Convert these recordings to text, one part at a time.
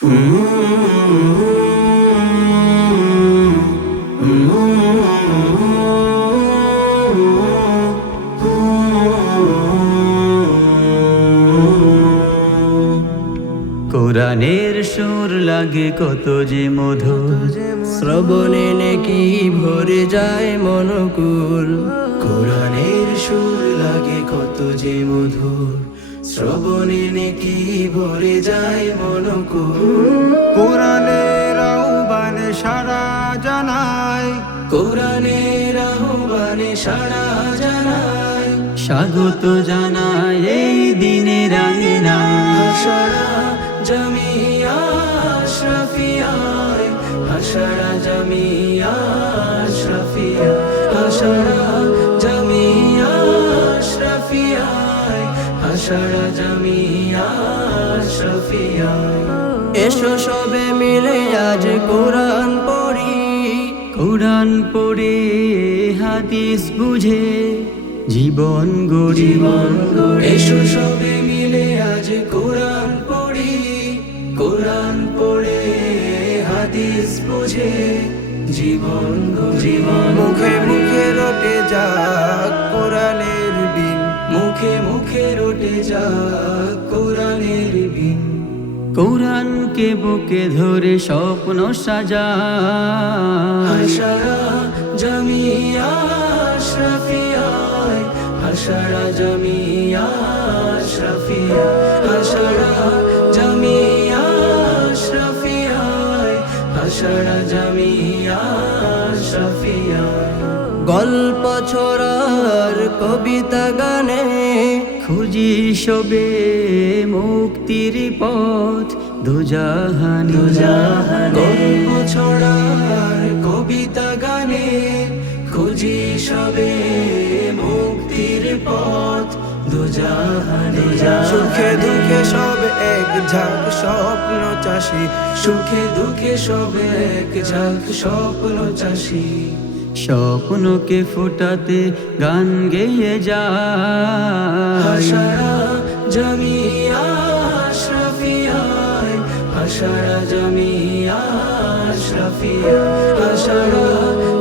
কোরআনের সুর লাগে কত যে মধুর, শ্রবণে নাকি ভরে যায় মনকুল। কোরআনের সুর লাগে কত যে মধুর শ্রবণে নেকি ভরে যায় মনকুর কোরআনের আহ্বানে সারা জানায় কোরআনের আহ্বানে সাড়া জানায় স্বাগত জানায় এই দিনের আঙিনা হাসারা জামিয়া আশরাফিয়ায় হাসারা জামিয়া আশরাফিয়া হাসারা জামিয়া এসো সবে মিলে আজ কোরআন পড়ি। কোরআন পড়ে হাদিস বুঝে জীবন গড়ি। এসো সবে মিলে আজ কোরআন পড়ি। কোরআন পড়ে হাদিস বুঝে জীবন জীবন মুখে মুখে রটে যাক কোরআনের বিন মুখে মুখে রটে যা কোরআনের বিন। কোরআনকে বুকে ধরে স্বপ্ন সাজা। হাসারা জামিয়া আশরাফিয়ায় হাসারা জামিয়া আশরাফিয়া হাসারা জামিয়া আশরাফিয়ায় হাসারা জামিয়া আশরাফিয়ায় গল্প ছড়ার কবিতা গানে খুঁজি সবে মুক্তির পথ দুজাহান। গল্প ছড়ার কবিতা গানে খুঁজি সবে মুক্তির পথ দুজাহান। সুখে দুঃখে সব এক ঝাঁক স্বপ্ন চাষি। সুখে দুঃখে সব এক ঝাঁক স্বপ্ন চাষি। স্বপ্নকে ফোটাতে গান গেয়ে যায়। জামিয়া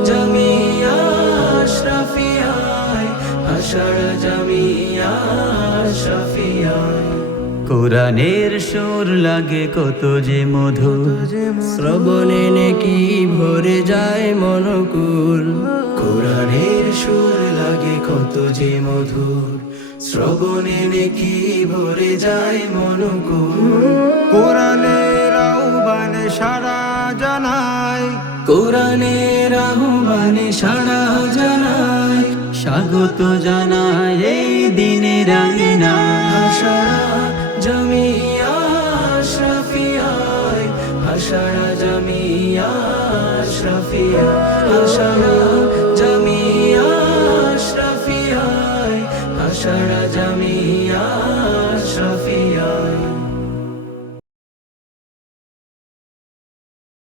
জামিয়া আশরাফিয়া আশরাফিয়ায় কোরআনের সুর লাগে কত যে মধুর। শ্রবণে নাকি ভরে যায় মনকুল। কোরআনের সুর লাগে কত যে মধুর। শ্রবণে নেকি ভরে যায় মনকুর কোরআনের আহ্বানে সারা জানায় কোরআনের আহ্বানে সাড়া জানায় স্বাগত জানায় আশরাফিয়া হাসারা